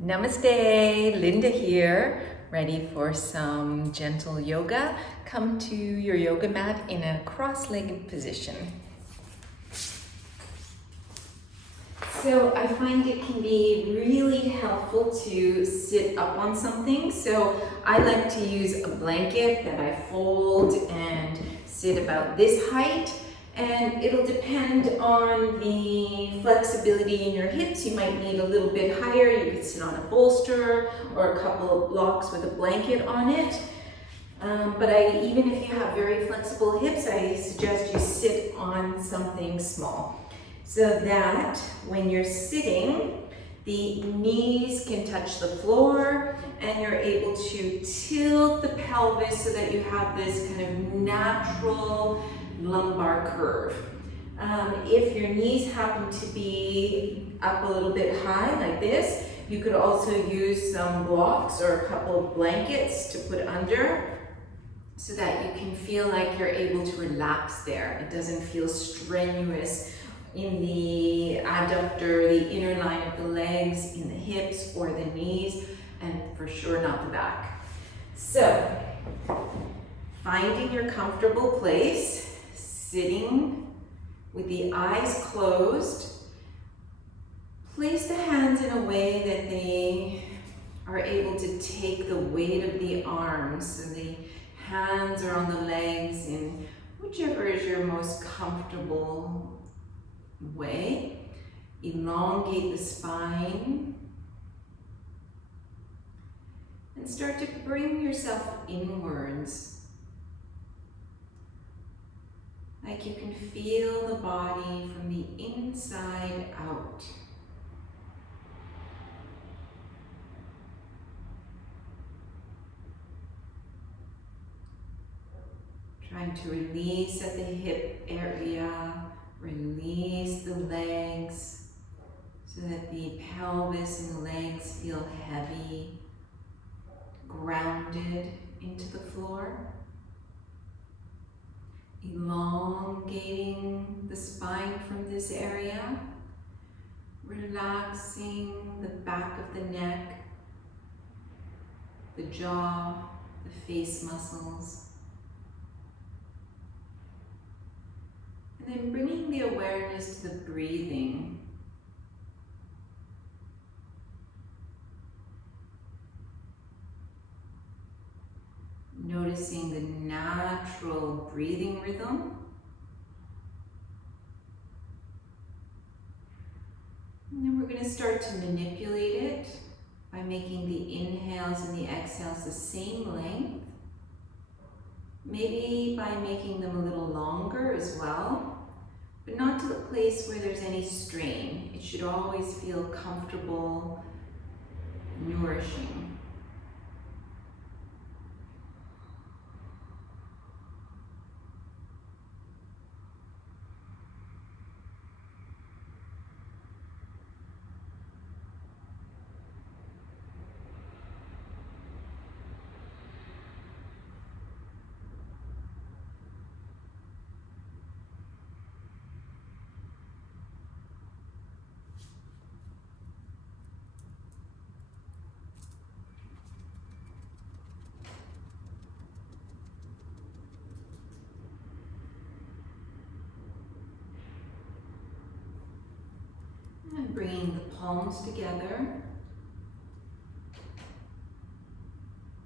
Namaste, Linda here, ready for some gentle yoga. Come to your yoga mat in a cross-legged position. So I find it can be really helpful to sit up on something. So I like to use a blanket that I fold and sit about this height. And it'll depend on the flexibility in your hips. You might need a little bit higher. You could sit on a bolster or a couple of blocks with a blanket on it. But even if you have very flexible hips, I suggest you sit on something small so that when you're sitting, the knees can touch the floor and you're able to tilt the pelvis so that you have this kind of natural lumbar curve. If your knees happen to be up a little bit high like this, you could also use some blocks or a couple of blankets to put under so that you can feel like you're able to relax there. It doesn't feel strenuous in the adductor, the inner line of the legs, in the hips or the knees, and for sure not the back. So, finding your comfortable place, sitting with the eyes closed, place the hands in a way that they are able to take the weight of the arms. So the hands are on the legs in whichever is your most comfortable way. Elongate the spine and start to bring yourself inwards. Like you can feel the body from the inside out. Trying to release at the hip area, release the legs so that the pelvis and the legs feel heavy, grounded into the floor. Elongating the spine from this area, relaxing the back of the neck, the jaw, the face muscles. And then bringing the awareness to the breathing. Noticing the natural breathing rhythm. And then we're going to start to manipulate it by making the inhales and the exhales the same length. Maybe by making them a little longer as well, but not to the place where there's any strain. It should always feel comfortable, nourishing. And bringing the palms together.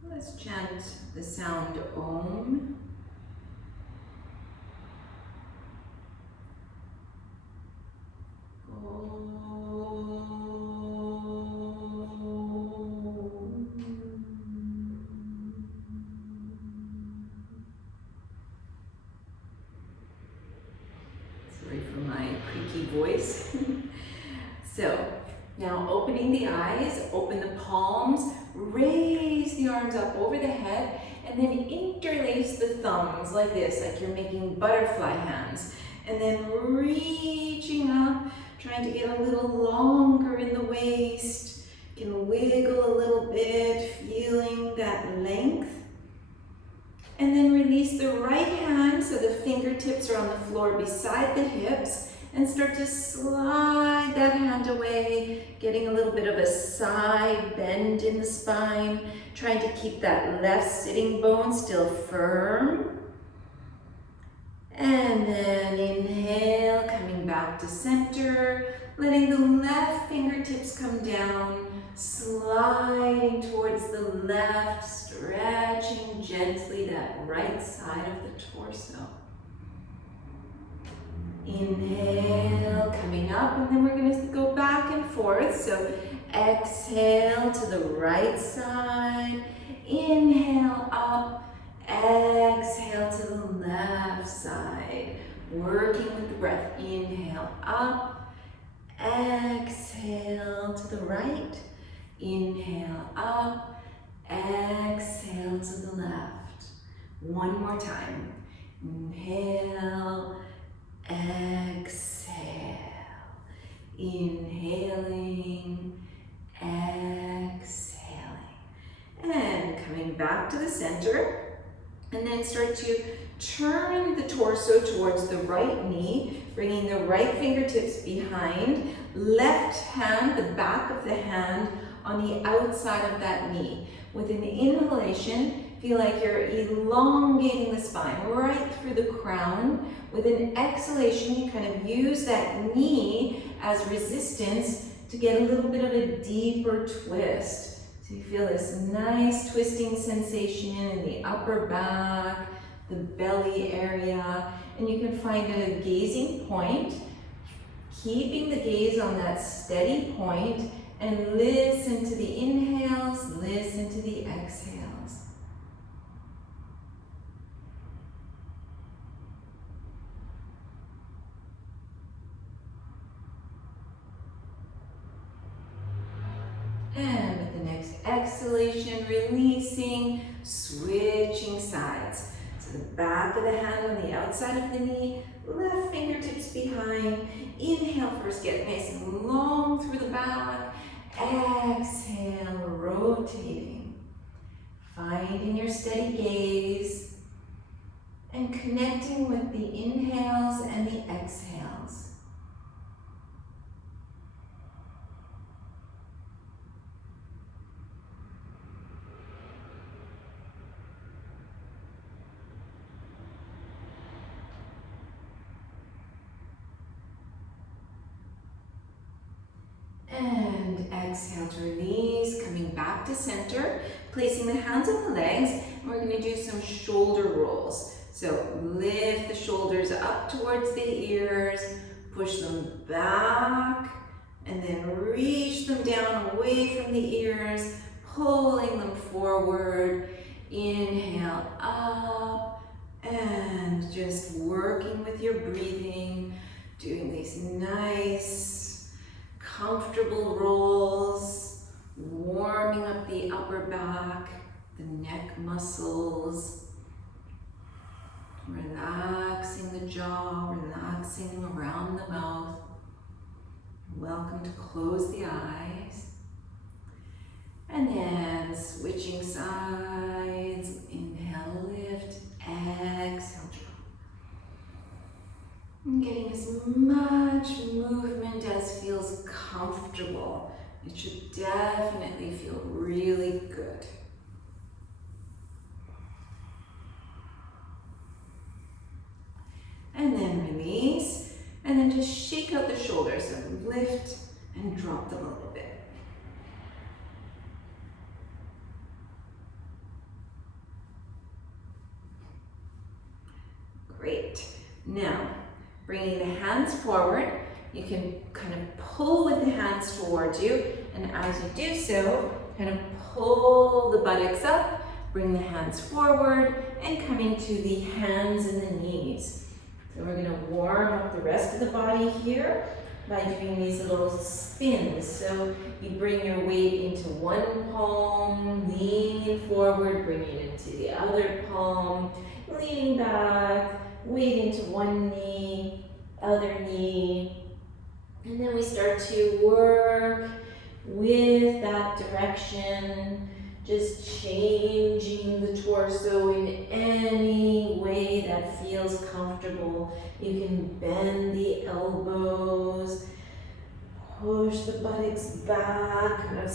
Let's chant the sound Om. Sorry for my creaky voice. So, now opening the eyes, open the palms, raise the arms up over the head, and then interlace the thumbs like this, like you're making butterfly hands. And then reaching up, trying to get a little longer in the waist. You can wiggle a little bit, feeling that length. And then release the right hand so the fingertips are on the floor beside the hips. and start to slide that hand away, getting a little bit of a side bend in the spine, trying to keep that left sitting bone still firm. And then inhale, coming back to center, letting the left fingertips come down, sliding towards the left, stretching gently that right side of the torso. Inhale, coming up, and then we're going to go back and forth. So exhale to the right side, inhale up, exhale to the left side, working with the breath. Inhale up, exhale to the right, inhale up, exhale to the left. One more time. Inhale, exhale, inhaling, exhaling, and coming back to the center. And then start to turn the torso towards the right knee, bringing the right fingertips behind, left hand, the back of the hand on the outside of that knee. With an inhalation, feel like you're elongating the spine right through the crown. With an exhalation, you kind of use that knee as resistance to get a little bit of a deeper twist. So you feel this nice twisting sensation in the upper back, the belly area, and you can find a gazing point, keeping the gaze on that steady point, and listen to the inhales, listen to the exhales. And with the next exhalation, releasing, switching sides. So the back of the hand on the outside of the knee, left fingertips behind. Inhale first, get nice and long through the back. Exhale, rotating. Finding your steady gaze and connecting with the inhales and the exhales. And exhale to release, coming back to center, placing the hands on the legs, and we're going to do some shoulder rolls. So lift the shoulders up towards the ears, push them back, and then reach them down away from the ears, pulling them forward. Inhale up, and just working with your breathing, doing these nice comfortable rolls, warming up the upper back, the neck muscles, relaxing the jaw, relaxing around the mouth. Welcome to close the eyes. And then switching sides, inhale, lift, exhale, drop. And getting as much movement as feels comfortable. It should definitely feel really good. And then release, and then just shake out the shoulders. So lift and drop them a little bit. Great. Now, bringing the hands forward, you can kind of pull with the hands towards you, and as you do so, kind of pull the buttocks up, bring the hands forward, and coming to the hands and the knees. So we're going to warm up the rest of the body here by doing these little spins. So you bring your weight into one palm, leaning forward, bringing it into the other palm, leaning back, weight into one knee, other knee, and then we start to work with that direction, Just changing the torso in any way that feels comfortable. You can bend the elbows, push the buttocks back, kind of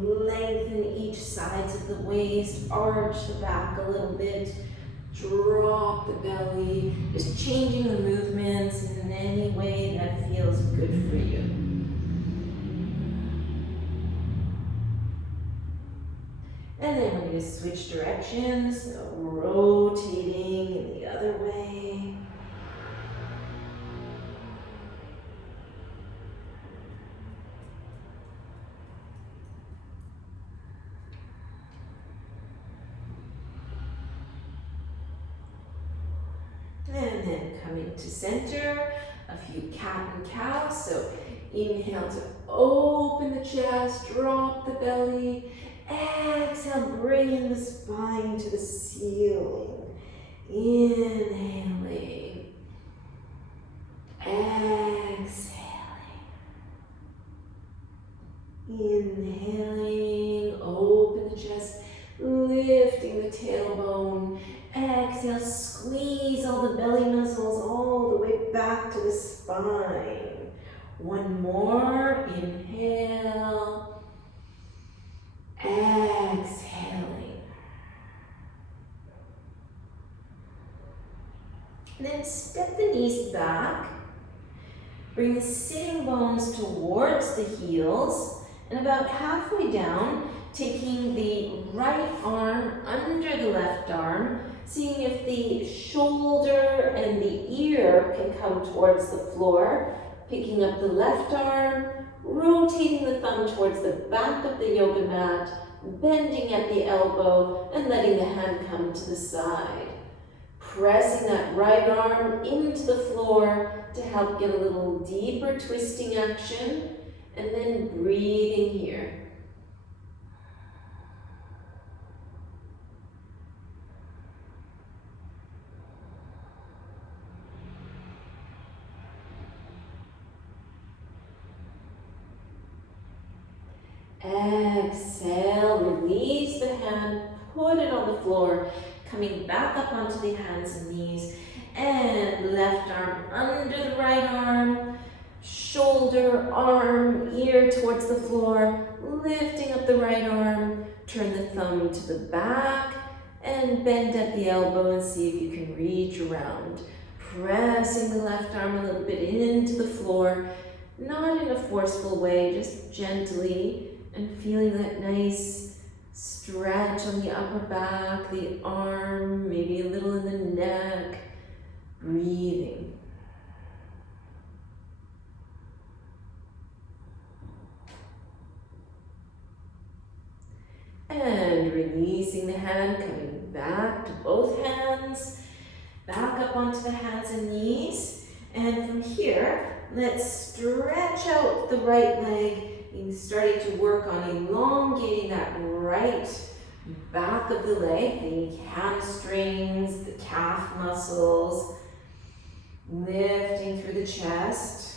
lengthen each sides of the waist, arch the back a little bit, drop the belly, just changing the movements in any way that feels good for you. And then we're going to switch directions, so rotating in the other way. And then coming to center, a few cat and cow. So inhale to open the chest, drop the belly. Exhale, bringing the spine to the ceiling. Inhaling. Exhaling. Inhaling, open the chest, lifting the tailbone. Exhale, squeeze all the belly muscles all the way back to the spine. One more, inhale. Exhaling. Then step the knees back. Bring the sitting bones towards the heels, and about halfway down, taking the right arm under the left arm, seeing if the shoulder and the ear can come towards the floor, picking up the left arm, rotating the thumb towards the back of the yoga mat, bending at the elbow, and letting the hand come to the side. Pressing that right arm into the floor to help get a little deeper twisting action, and then breathing here. Exhale, release the hand, put it on the floor, coming back up onto the hands and knees, and left arm under the right arm, shoulder, arm, ear towards the floor, lifting up the right arm, turn the thumb to the back, and bend at the elbow and see if you can reach around. Pressing the left arm a little bit into the floor, not in a forceful way, just gently, and feeling that nice stretch on the upper back, the arm, maybe a little in the neck. Breathing. And releasing the hand, coming back to both hands, back up onto the hands and knees. And from here, let's stretch out the right leg. You're starting to work on elongating that right back of the leg, the hamstrings, the calf muscles, lifting through the chest,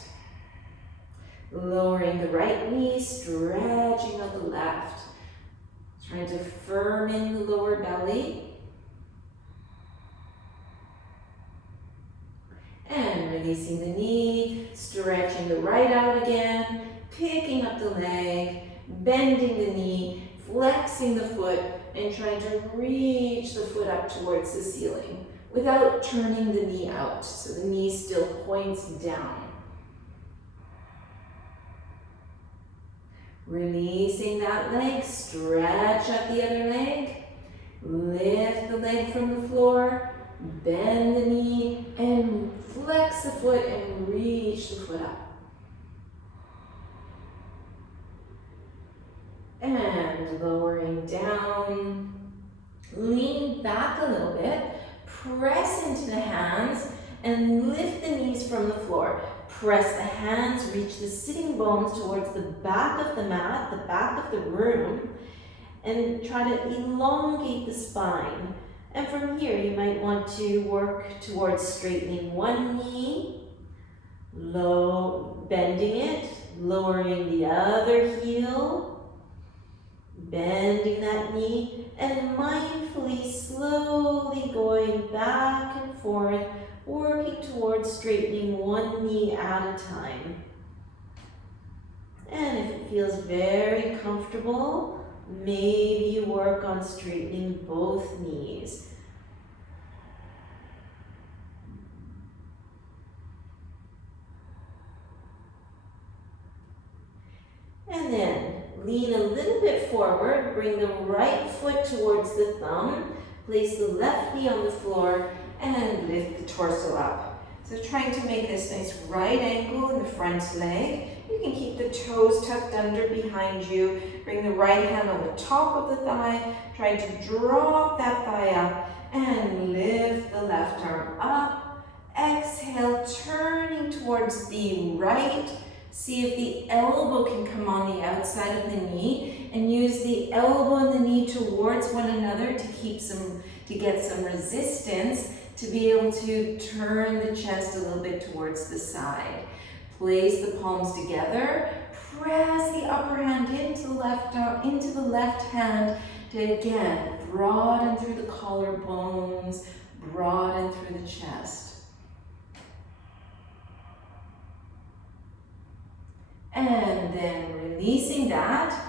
lowering the right knee, stretching out the left, trying to firm in the lower belly, and releasing the knee, stretching the right out again, picking up the leg, bending the knee, flexing the foot, and trying to reach the foot up towards the ceiling without turning the knee out, so the knee still points down. Releasing that leg, stretch out the other leg, lift the leg from the floor, bend the knee, and flex the foot and reach the foot up. And lowering down, lean back a little bit, press into the hands, and lift the knees from the floor. Press the hands, reach the sitting bones towards the back of the mat, the back of the room, and try to elongate the spine. And from here, you might want to work towards straightening one knee, bending it, lowering the other heel, Bending that knee and mindfully, slowly going back and forth, working towards straightening one knee at a time. And if it feels very comfortable, maybe you work on straightening both knees. And then lean a little bit forward, bring the right foot towards the thumb, place the left knee on the floor, and lift the torso up. So trying to make this nice right angle in the front leg. You can keep the toes tucked under behind you. Bring the right hand on the top of the thigh, trying to drop that thigh up, and lift the left arm up. Exhale, turning towards the right. See if the elbow can come on the outside of the knee, and use the elbow and the knee towards one another to get some resistance, to be able to turn the chest a little bit towards the side. Place the palms together, press the upper hand into the left arm, into the left hand, to again broaden through the collarbones, broaden through the chest. And then releasing that,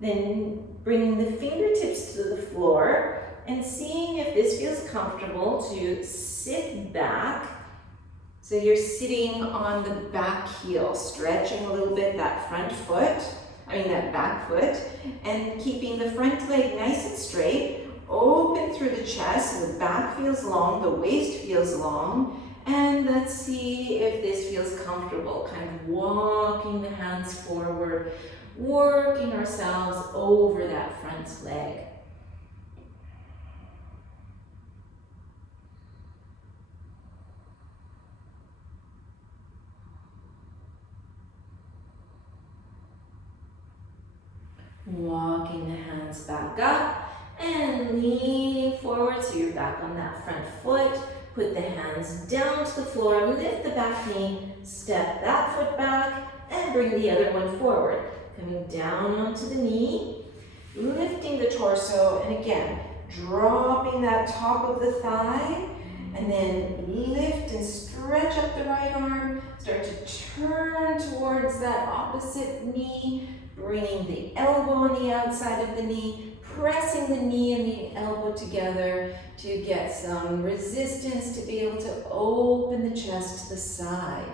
then bringing the fingertips to the floor and seeing if this feels comfortable to sit back. So you're sitting on the back heel, stretching a little bit that that back foot, and keeping the front leg nice and straight, open through the chest, so the back feels long, the waist feels long. And let's see if this feels comfortable, kind of walking the hands forward, working ourselves over that front leg. Walking the hands back up and leaning forward so you're back on that front foot. Put the hands down to the floor, lift the back knee, step that foot back, and bring the other one forward. Coming down onto the knee, lifting the torso, and again, dropping that top of the thigh, and then lift and stretch up the right arm. Start to turn towards that opposite knee, bringing the elbow on the outside of the knee, pressing the knee and the elbow together to get some resistance, to be able to open the chest to the side.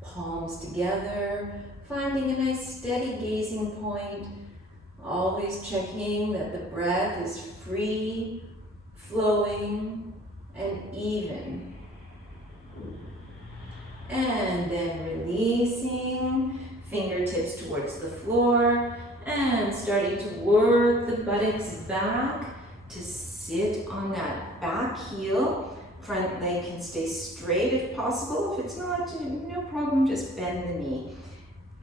Palms together, finding a nice steady gazing point, always checking that the breath is free, flowing, and even. And then releasing, fingertips towards the floor, and starting to work the buttocks back to sit on that back heel. Front leg can stay straight if possible. If it's not, no problem, just bend the knee.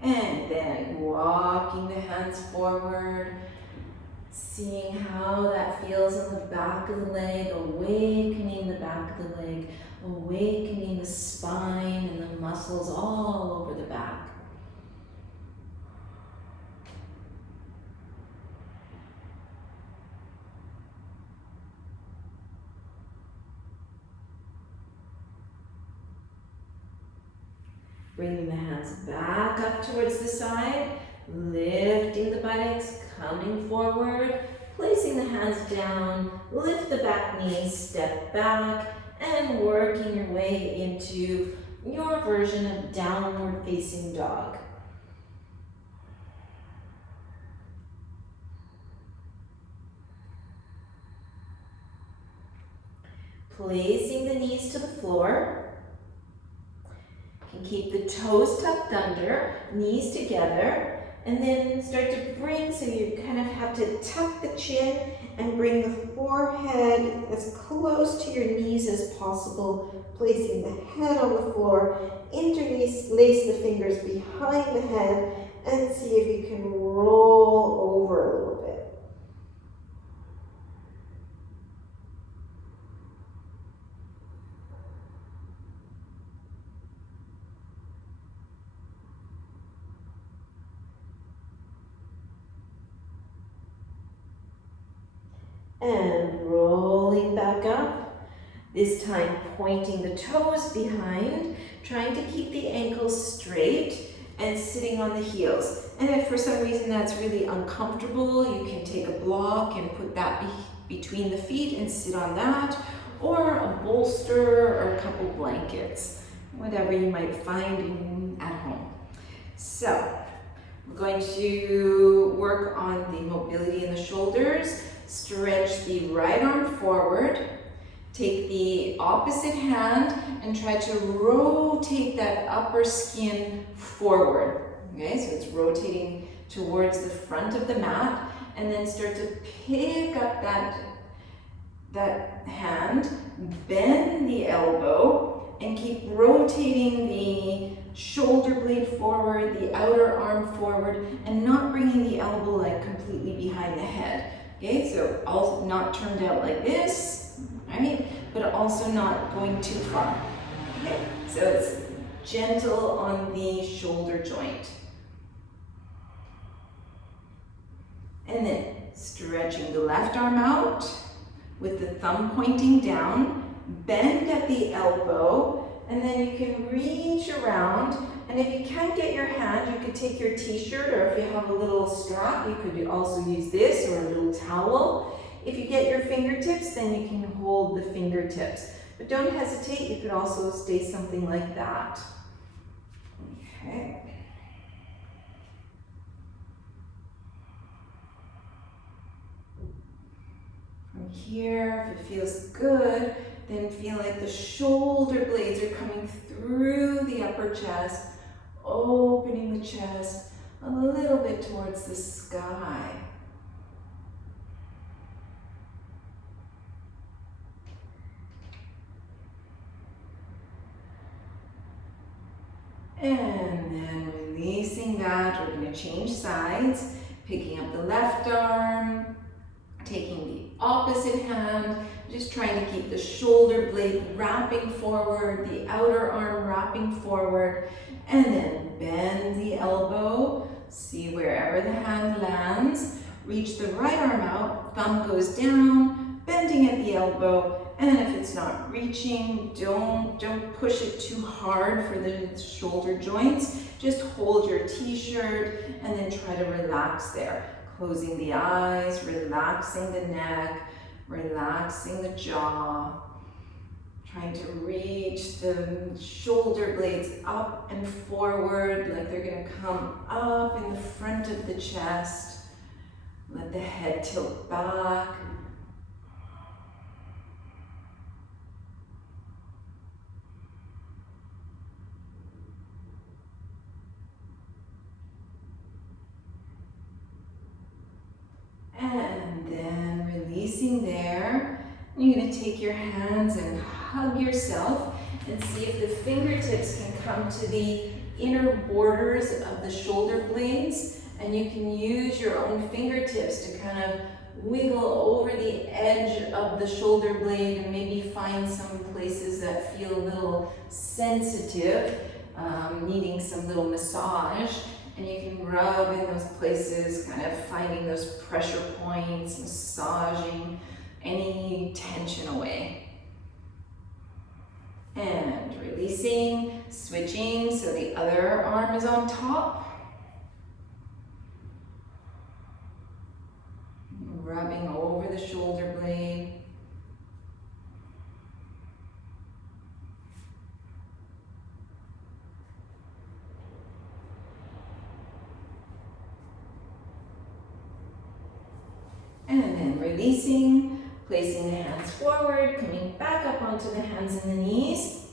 And then walking the hands forward, seeing how that feels on the back of the leg, awakening the back of the leg, awakening the spine and the muscles all over the back. Bringing the hands back up towards the side, lifting the buttocks, coming forward, placing the hands down, lift the back knee, step back, and working your way into your version of downward facing dog. Placing the knees to the floor. You can keep the toes tucked under, knees together, and then start to bring, so you kind of have to tuck the chin and bring the forehead as close to your knees as possible, placing the head on the floor, interlace the fingers behind the head, and see if you can roll over a little bit. And rolling back up. This time pointing the toes behind, trying to keep the ankles straight and sitting on the heels. And if for some reason that's really uncomfortable, you can take a block and put that between the feet and sit on that, or a bolster or a couple blankets, whatever you might find at home. So we're going to work on the mobility in the shoulders. Stretch the right arm forward. Take the opposite hand and try to rotate that upper skin forward. Okay, so it's rotating towards the front of the mat, and then start to pick up that hand, bend the elbow, and keep rotating the shoulder blade forward, the outer arm forward, and not bringing the elbow like completely behind the head. Okay, so also not turned out like this, right? But also not going too far. Okay, so it's gentle on the shoulder joint. And then stretching the left arm out with the thumb pointing down, bend at the elbow, and then you can reach around. And if you can't get your hand, you could take your t-shirt, or if you have a little strap, you could also use this, or a little towel. If you get your fingertips, then you can hold the fingertips. But don't hesitate, you could also stay something like that. Okay. From here, if it feels good, then feel like the shoulder blades are coming through the upper chest, opening the chest a little bit towards the sky. And then releasing that, we're going to change sides, picking up the left arm, taking the opposite hand, just trying to keep the shoulder blade wrapping forward, the outer arm wrapping forward, and then bend the elbow, see wherever the hand lands, reach the right arm out, thumb goes down, bending at the elbow, and if it's not reaching, don't push it too hard for the shoulder joints. Just hold your t-shirt and then try to relax there. Closing the eyes, relaxing the neck, relaxing the jaw. Trying to reach the shoulder blades up and forward like they're going to come up in the front of the chest. Let the head tilt back. And then releasing there, you're going to take your hands and hug yourself and see if the fingertips can come to the inner borders of the shoulder blades, and you can use your own fingertips to kind of wiggle over the edge of the shoulder blade and maybe find some places that feel a little sensitive, needing some little massage. And you can rub in those places, kind of finding those pressure points, massaging any tension away. And releasing, switching, so the other arm is on top. Rubbing over the shoulder blade. And then releasing, placing the hands forward, coming back up onto the hands and the knees,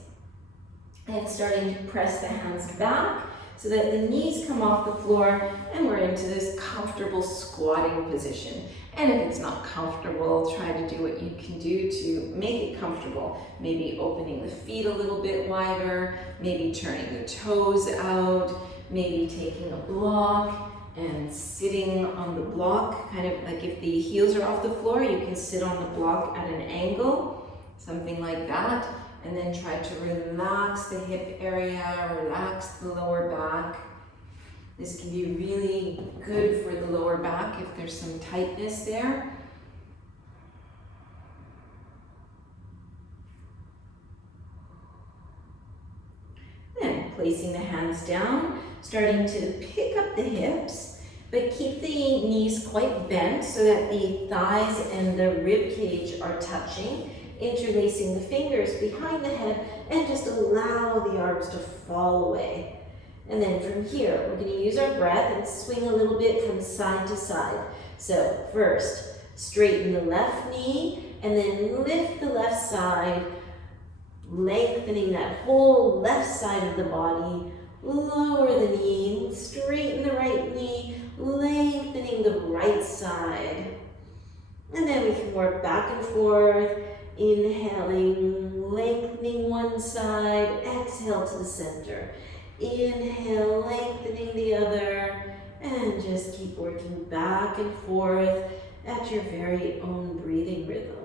and starting to press the hands back so that the knees come off the floor and we're into this comfortable squatting position. And if it's not comfortable, try to do what you can do to make it comfortable. Maybe opening the feet a little bit wider, maybe turning the toes out, maybe taking a block and sitting on the block, kind of like if the heels are off the floor, you can sit on the block at an angle, something like that, and then try to relax the hip area, relax the lower back. This can be really good for the lower back if there's some tightness there. placing the hands down, starting to pick up the hips, but keep the knees quite bent so that the thighs and the rib cage are touching, interlacing the fingers behind the head, and just allow the arms to fall away. And then from here, we're going to use our breath and swing a little bit from side to side. So first, straighten the left knee, and then lift the left side, lengthening that whole left side of the body. Lower the knee, straighten the right knee, lengthening the right side. And then we can work back and forth, inhaling, lengthening one side, exhale to the center. Inhale, lengthening the other, and just keep working back and forth at your very own breathing rhythm.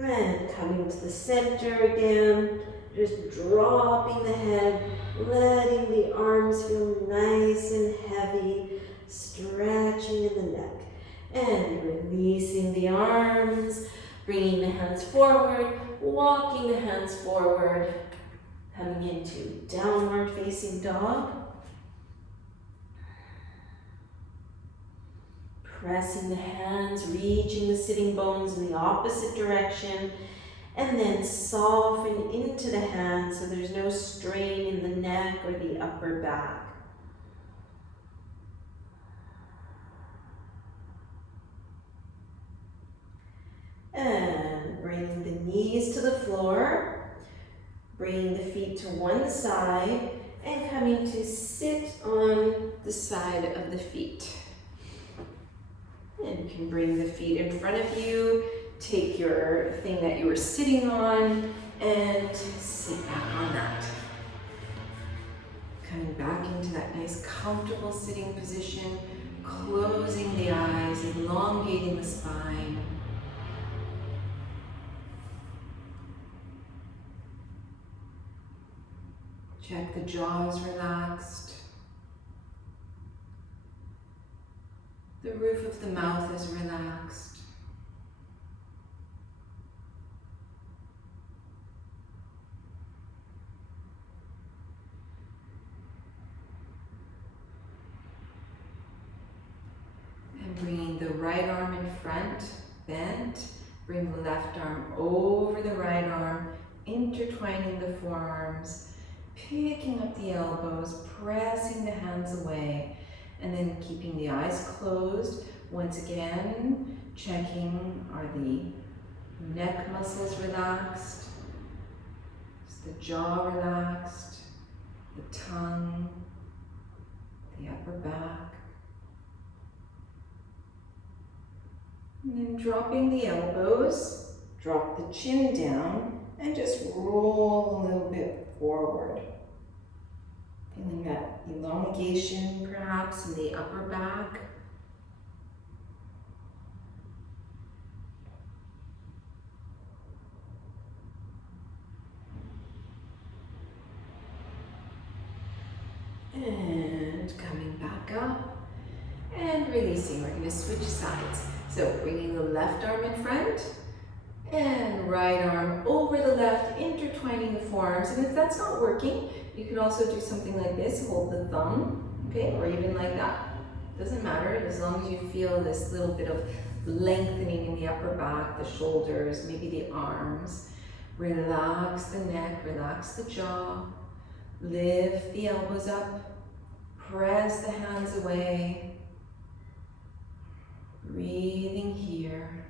And coming to the center again, just dropping the head, letting the arms feel nice and heavy, stretching in the neck. And releasing the arms, bringing the hands forward, walking the hands forward, coming into downward facing dog. Pressing the hands, reaching the sitting bones in the opposite direction, and then soften into the hands so there's no strain in the neck or the upper back. And bring the knees to the floor, bringing the feet to one side, and coming to sit on the side of the feet. And you can bring the feet in front of you, take your thing that you were sitting on, and sit back on that. Coming back into that nice comfortable sitting position, closing the eyes, elongating the spine. Check the jaw is relaxed. The roof of the mouth is relaxed. And bringing the right arm in front, bent. Bring the left arm over the right arm, intertwining the forearms, picking up the elbows, pressing the hands away. And then keeping the eyes closed. Once again, checking, are the neck muscles relaxed? Is the jaw relaxed? The tongue? The upper back? And then dropping the elbows, drop the chin down, and just roll a little bit forward. Feeling that elongation perhaps in the upper back. And coming back up and releasing. We're going to switch sides. So bringing the left arm in front and right arm over the left, intertwining the forearms. And if that's not working, you can also do something like this, hold the thumb, okay, or even like that. Doesn't matter, as long as you feel this little bit of lengthening in the upper back, the shoulders, maybe the arms. Relax the neck, relax the jaw. Lift the elbows up, press the hands away. Breathing here.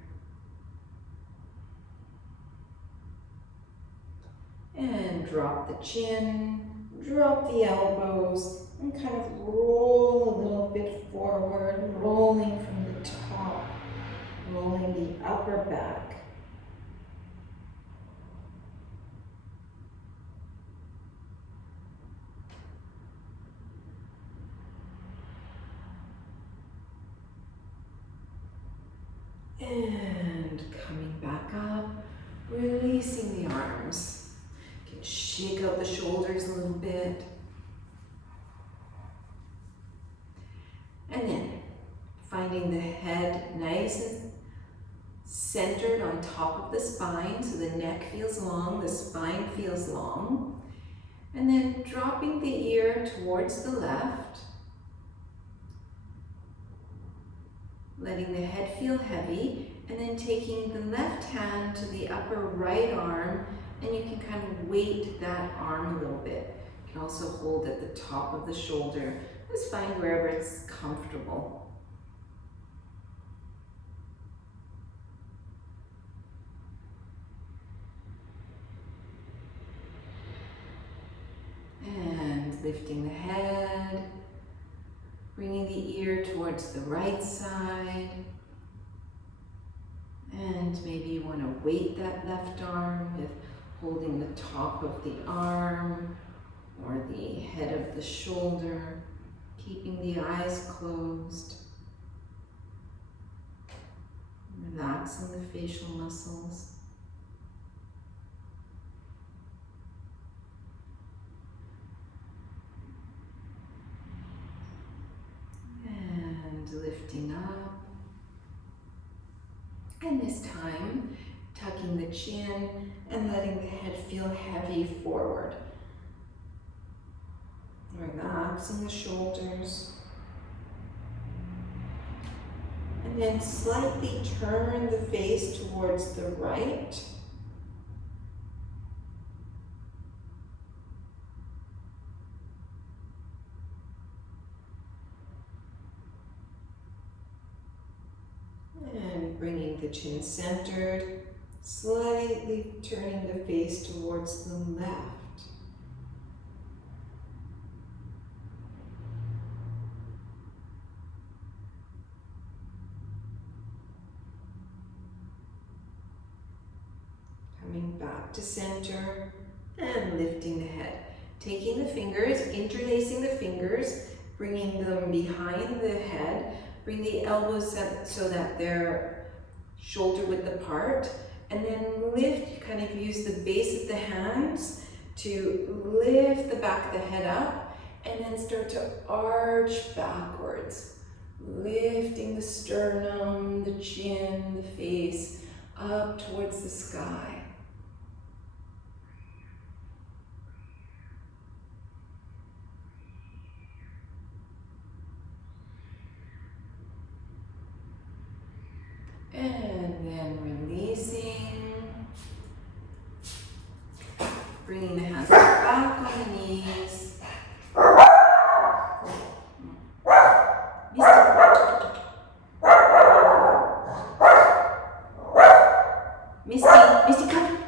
And drop the chin. Drop the elbows and kind of roll a little bit forward, rolling from the top, rolling the upper back. And coming back up, releasing the arms. Shake out the shoulders a little bit. And then finding the head nice and centered on top of the spine, so the neck feels long, the spine feels long. And then dropping the ear towards the left, letting the head feel heavy, and then taking the left hand to the upper right arm, and you can kind of weight that arm a little bit. You can also hold at the top of the shoulder. Just find wherever it's comfortable. And lifting the head, bringing the ear towards the right side. And maybe you want to weight that left arm with holding the top of the arm or the head of the shoulder, keeping the eyes closed, relaxing the facial muscles. And lifting up. And this time, tucking the chin and letting the head feel heavy forward. Relaxing the shoulders. And then slightly turn the face towards the right. And bringing the chin centered, slightly turning the face towards the left. Coming back to center and lifting the head. Taking the fingers, interlacing the fingers, bringing them behind the head. Bring the elbows so that they're shoulder width apart. And then lift, kind of use the base of the hands to lift the back of the head up. And then start to arch backwards. Lifting the sternum, the chin, the face up towards the sky. And then releasing, bringing the hands back on the knees. Misty, come, Misty. Come,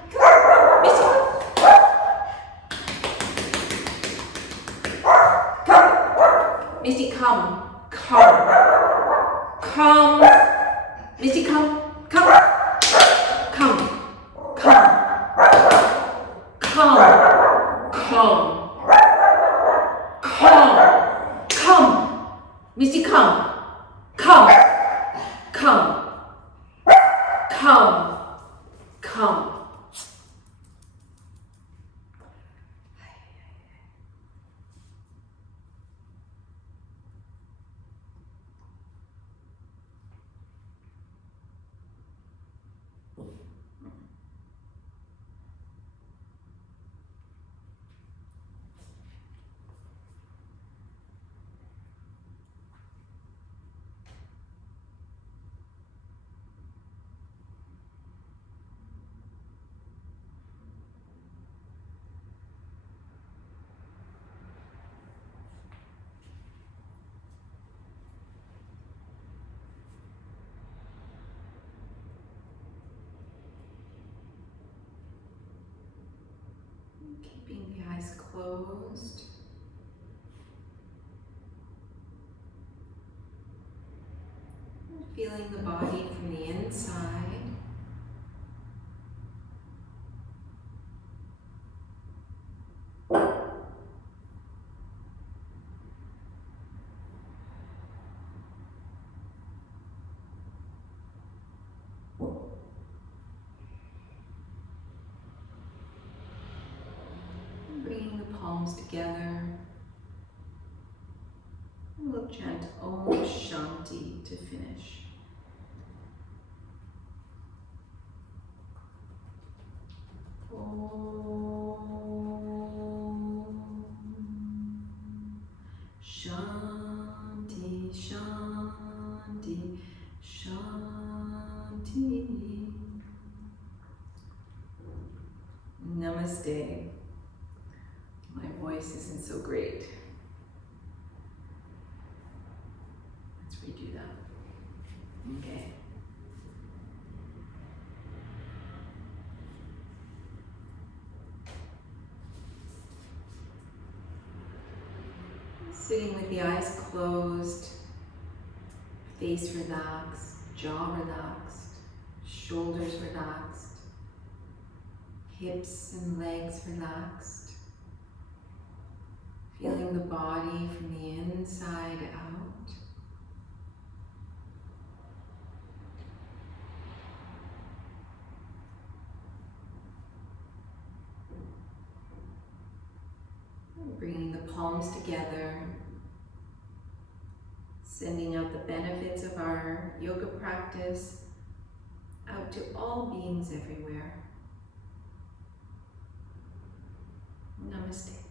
Misty, come. Misty, come. Misty, come. Keeping the eyes closed. And feeling the body from the inside. Bringing the palms together. And we'll chant Om Shanti to finish. Namaste. My voice isn't so great. Let's redo that. Okay. Sitting with the eyes closed, face relaxed, jaw relaxed, shoulders relaxed, hips and legs relaxed. Feeling the body from the inside out. Bringing the palms together, sending out the benefits of our yoga practice out to all beings everywhere. Namaste.